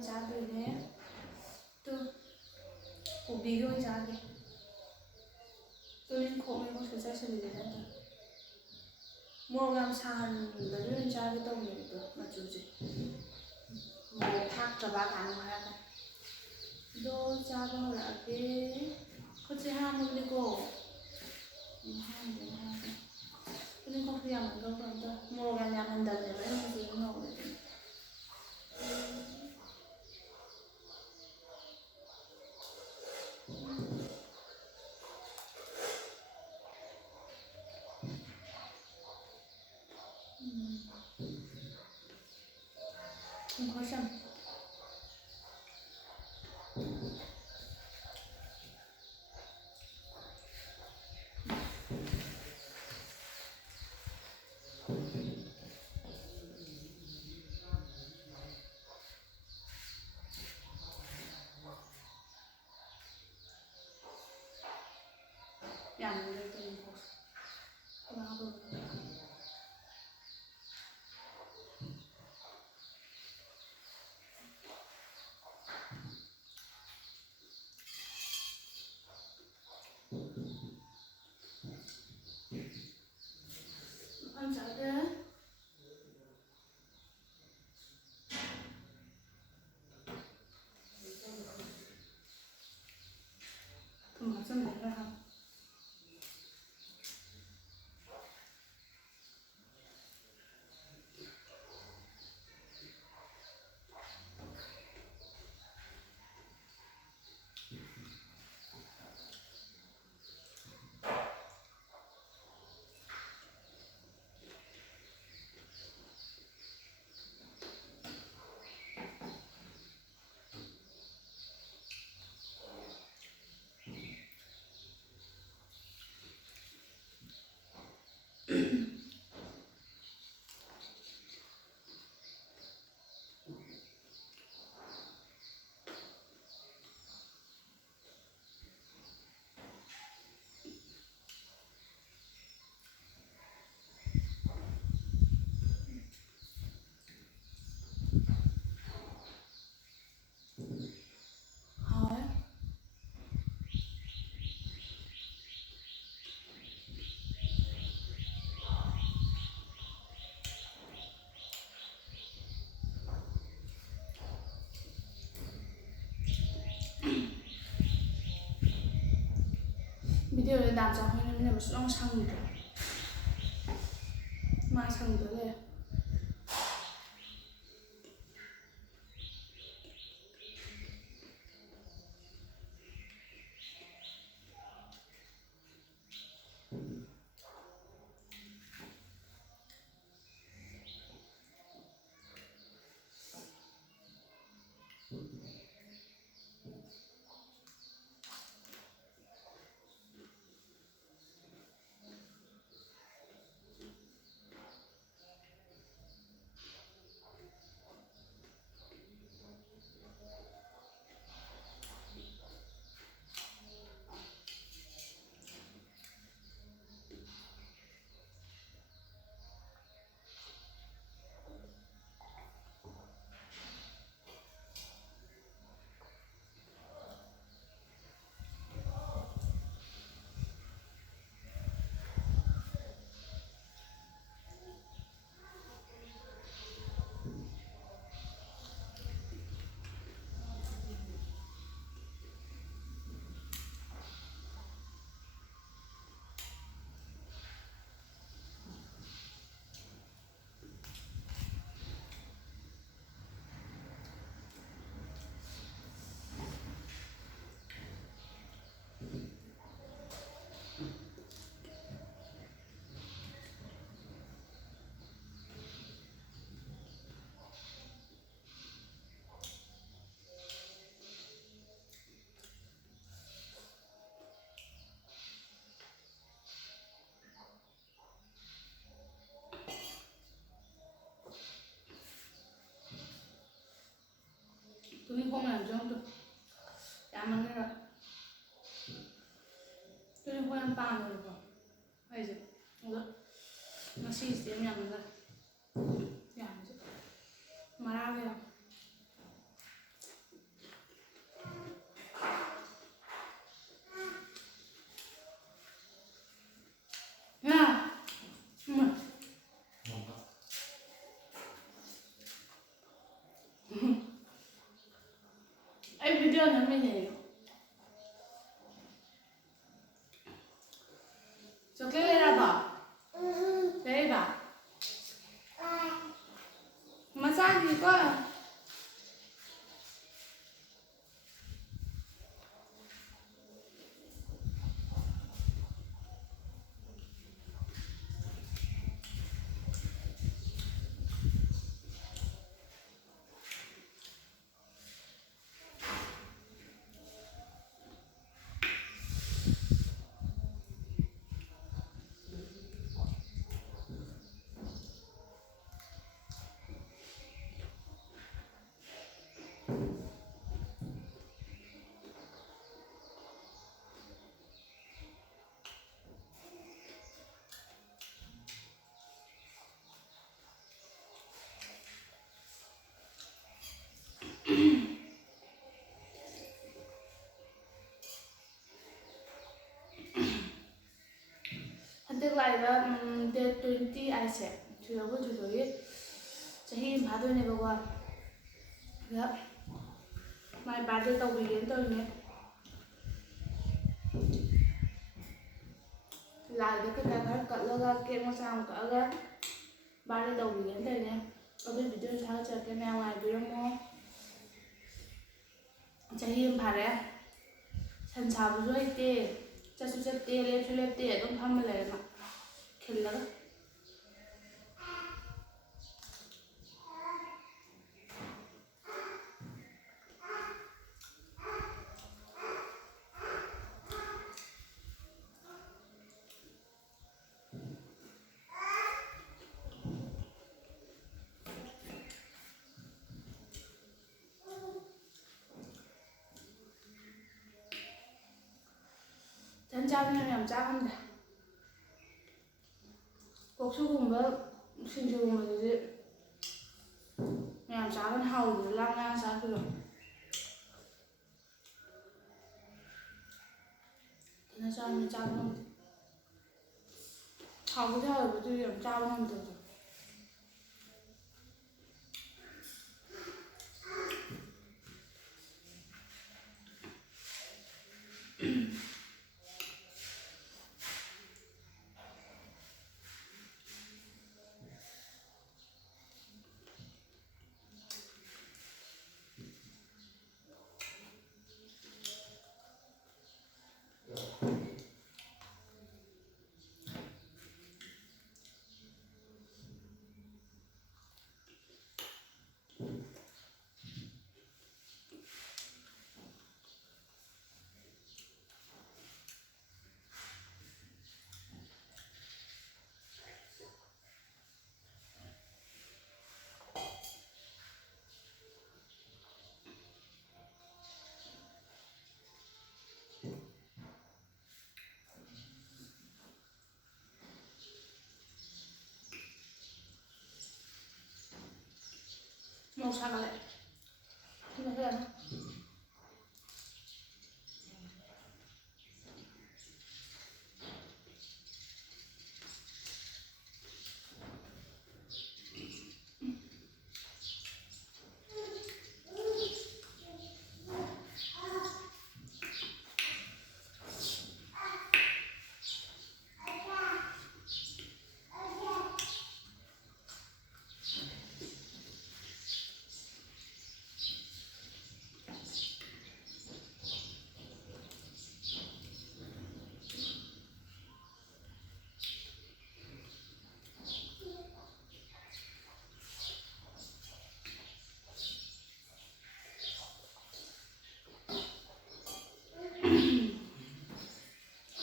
ꯑꯣꯏꯅ ꯆꯥꯗꯣꯏꯅꯦ ꯇꯨ ꯀꯣꯕꯤꯒ ꯑꯣꯏꯅ ꯆꯥꯒꯦ ꯇꯨꯅꯤꯡꯈꯣꯛ ꯃꯦꯠꯄꯁꯨ ꯆꯥꯏꯁꯤꯜꯂꯦ ꯅꯠꯇ꯭ꯔ ꯃꯣꯔꯣꯛ ꯌꯥꯝ ꯁꯥꯍꯟꯕꯗ ꯑꯣꯏꯅ ꯆꯥꯒꯦ ꯇꯧꯅꯦꯕꯗꯣ ꯃꯆꯨꯁꯦ ꯃꯣꯔꯣꯛ ꯊꯥꯛꯇ꯭ꯔꯕ ꯀꯥꯟꯗ ꯍꯥꯏꯔꯒ ꯑꯗꯣ ꯆꯥꯕ ꯍꯧꯔꯛꯑꯒꯦ ꯈꯨꯠꯁꯦ ꯍꯥꯝꯃꯕꯅꯤꯀꯣ ꯍꯥꯝꯗꯦ ꯇꯨꯅꯤꯡꯈꯣꯛꯁꯨ ꯌꯥꯝꯃꯟꯈ꯭ꯔꯕ ꯀꯩꯅꯣ ꯇꯧꯋꯦ ꯃꯣꯔꯣꯛ ꯌꯥꯝ ꯌꯥꯝꯍꯟꯗꯕꯅꯦꯕ ꯑꯩꯅ ꯃꯆꯨꯁꯦ ꯉꯧꯔꯦ ꯈꯣꯏꯁꯝ ꯌꯥꯝ ꯂꯩꯇꯦ ꯆꯥꯗꯦ ꯊꯨꯝ ꯍꯥꯞꯆꯤꯟꯕ ꯈꯔ ꯍꯥꯞ ꯍꯥꯎꯋꯦ ꯚꯤꯗꯤꯑꯣꯗ ꯗꯥꯟꯁ ꯑꯩꯈꯣꯏ ꯅꯝꯃꯤꯟꯅꯕ ꯁꯨꯡꯁꯪ ꯁꯪꯗ꯭ꯔꯦ ꯃꯥ ꯁꯪꯗ ꯂꯩꯔꯦ ꯇꯨꯅꯤꯡꯈꯣꯛ ꯃꯌꯥꯝꯁꯨ ꯑꯝꯇ ꯌꯥꯝꯃꯟꯈ꯭ꯔꯦ ꯇꯨꯅꯤꯡꯈꯣꯛ ꯌꯥꯝ ꯄꯥꯝꯃꯦꯕꯀꯣ ꯑꯩꯁꯦ ꯑꯗꯣ ꯉꯁꯤꯁꯦ ꯌꯥꯝ ꯌꯥꯝꯃꯟꯈ꯭ꯔꯦ ꯌꯥꯝꯃꯁꯨ ꯃꯔꯥꯒ ꯌꯥꯝ ꯚꯤꯗꯤꯑꯣ ꯅꯝꯃꯤꯅꯦ ꯆꯣꯀ꯭ꯂꯦꯠ ꯂꯩꯔꯕꯣ ꯂꯩꯔꯤꯕ ꯃꯆꯥꯒꯤꯀꯣ hꯟꯗꯛ ꯂꯥꯛꯏꯕ ꯗꯦꯠ 20 ꯍꯥꯏꯁꯦ ꯊꯨꯗꯣꯏꯒꯤ ꯆꯍꯤ ꯑꯃ ꯐꯥꯗꯣꯏꯅꯦꯕꯀꯣ ꯑꯗ ꯃꯥꯏ ꯕꯥꯔꯗꯦ ꯇꯧꯕꯤꯒꯦꯅ ꯇꯧꯔꯤꯅꯦ ꯂꯥꯏꯗ ꯀꯩꯀꯥ ꯈꯔ ꯀꯠꯂꯒ ꯀꯦꯛ ꯃꯆꯥ ꯑꯃ ꯀꯛꯑꯒ ꯕꯥꯔꯗꯦ ꯇꯧꯕꯤꯒꯦꯅ ꯇꯧꯔꯤꯅꯦ ꯑꯗꯨꯒꯤ ꯚꯤꯗꯤꯑꯣ ꯊꯥꯒꯠꯆꯔꯛꯀꯦ ꯃꯌꯥꯝ ꯉꯥꯏꯕꯤꯔꯝꯃꯣ ꯆꯍꯤ ꯑꯃ ꯐꯥꯔꯦ ꯁꯟ ꯁꯥꯕꯁꯨ ꯍꯩꯇꯦ ꯆꯠꯁꯨ ꯆꯠꯇꯦ ꯂꯦꯞꯁꯨ ꯂꯦꯞꯇꯦ ꯑꯗꯨꯝ ꯐꯝꯃ ꯂꯩꯔꯦ ꯃꯥ ꯈꯤꯜꯂꯒ ꯁꯟ ꯆꯥꯕꯅ ꯌꯥꯝ ꯆꯥꯍꯟꯗꯦ ꯀꯣꯛꯁꯨꯒꯨꯝꯕ ꯁꯤꯡꯖꯨꯒꯨꯝꯕꯗꯨꯗꯤ ꯃꯌꯥꯝ ꯆꯥꯕꯅ ꯍꯥꯎꯕꯗꯣ ꯂꯥꯡ ꯆꯥꯕꯗꯣ ꯁꯟ ꯆꯥꯕꯅ ꯆꯥꯕ ꯉꯝꯗꯦ ꯍꯥꯎꯕꯨꯗꯤ ꯍꯥꯎꯋꯦꯕꯗꯨ ꯌꯥꯝ ꯆꯥꯕ ꯉꯝꯗꯕꯗꯣ ꯃꯣꯔꯣꯛ ꯁꯥꯒꯠꯂꯦ ꯁꯤꯅ ꯐꯖꯅ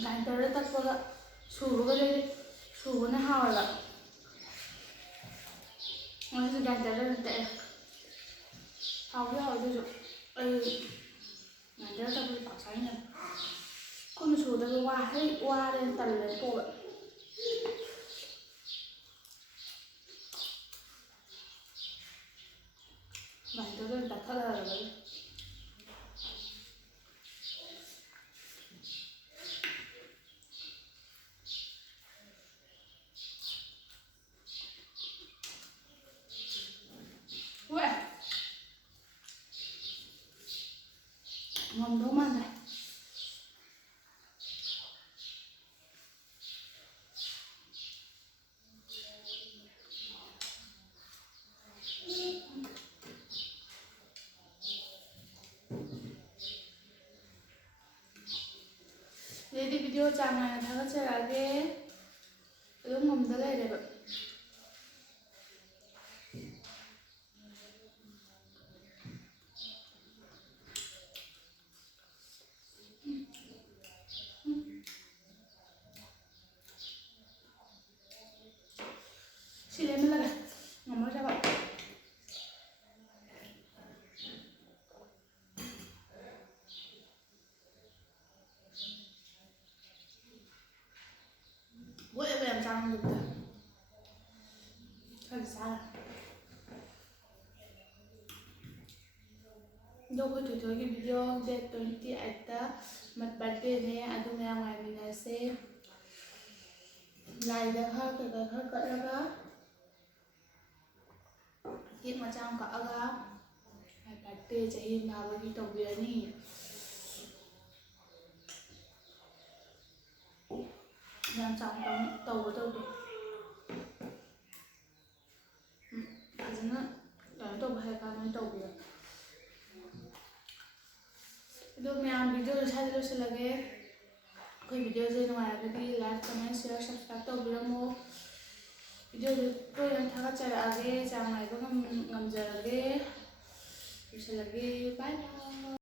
ꯒ꯭ꯔꯥꯏꯟꯗꯔꯗ ꯇꯛꯄꯒ ꯁꯨꯕꯒꯗꯤ ꯁꯨꯕꯅ ꯍꯥꯎꯋꯦꯕ ꯉꯁꯤ ꯒ꯭ꯔꯥꯏꯟꯗꯔꯗ ꯑꯗꯨꯝ ꯇꯛꯑꯦ ꯍꯥꯎꯕꯨꯗꯤ ꯍꯥꯎꯋꯦ ꯑꯗꯨꯁꯨ ꯑꯩ ꯒ꯭ꯔꯥꯏꯟꯗꯔꯗ ꯇꯛꯄꯁꯦ ꯄꯥꯛ ꯆꯥꯅꯤꯡꯗꯦ ꯈꯨꯠꯅ ꯁꯨꯕꯗꯒ ꯋꯥꯔꯦꯅ ꯇꯜꯂꯦꯅ ꯇꯣꯛꯑꯦ ꯒ꯭ꯔꯥꯏꯟꯗꯔꯗ ꯑꯣꯏꯅ ꯇꯛꯊꯠꯂꯒ ꯉꯝꯗꯧ ꯃꯥꯟꯗꯦ. ꯑꯗꯩꯗꯤ ꯚꯤꯗꯤꯑꯣ ꯆꯥꯡ ꯅꯥꯏꯅ ꯊꯥꯒꯠꯆꯔꯛꯑꯒꯦ. ꯑꯗꯨꯝ ꯉꯝꯗ ꯂꯩꯔꯦꯕ. ꯁꯤ ꯂꯩꯃꯜꯂꯒ ꯉꯝꯃꯣꯏꯗꯕ. ꯋꯦꯠ ꯌꯥꯝ ꯆꯥꯡꯗꯕꯤꯗ ꯈꯔ ꯆꯥꯔ. ꯑꯗꯣ ꯑꯩꯈꯣꯏ ꯊꯣꯏꯊꯣꯏꯒꯤ ꯚꯤꯗꯤꯑꯣ ꯗꯦꯠ 28ꯇ ꯕꯥꯔꯊꯗꯦꯅꯦ, ꯑꯗꯨ ꯃꯌꯥꯝ ꯉꯥꯏꯃꯤꯟꯅꯁꯦ. ꯂꯥꯏꯗ ꯈꯔ ꯀꯠꯂꯒ ꯀꯦꯛ ꯃꯆꯥ ꯑꯃ ꯀꯛꯑꯒ ꯕꯥꯔꯊꯗꯦ ꯆꯍꯤ ꯅꯥꯕꯒꯤ ꯇꯧꯕꯤꯔꯅꯤ. ꯌꯥꯝ ꯆꯥꯎꯅ ꯇꯧꯒꯗꯧꯗꯣ. ꯐꯖꯅ ꯀꯩꯅꯣ ꯇꯧꯕ ꯍꯩꯔꯀꯥꯟꯗ ꯑꯣꯏꯅ ꯇꯧꯕꯤꯔꯣ. ꯑꯗꯣ ꯃꯌꯥꯝ ꯚꯤꯗꯤꯑꯣꯗꯣ ꯁ꯭ꯋꯥꯏꯗ ꯂꯣꯏꯁꯤꯜꯂꯒꯦ. ꯑꯩꯈꯣꯏ ꯚꯤꯗꯤꯑꯣꯁꯦ ꯅꯨꯡꯉꯥꯏꯔꯒꯗꯤ ꯂꯥꯏꯛ, ꯀꯃꯦꯟ, ꯁꯤꯌꯔ, ꯁꯕꯁꯀ꯭ꯔꯥꯏꯕ ꯇꯧꯕꯤꯔꯝꯃꯣ. ꯚꯤꯗꯤꯑꯣꯗꯣ ꯇꯣꯏꯅ ꯊꯥꯒꯠꯆꯔꯛꯑꯒꯦ, ꯆꯥꯡ ꯅꯥꯏꯕ ꯉꯝꯖꯔꯒꯦ. ꯂꯣꯏꯁꯤꯜꯂꯒꯦ. ꯕꯥꯏ ꯕꯥꯏ.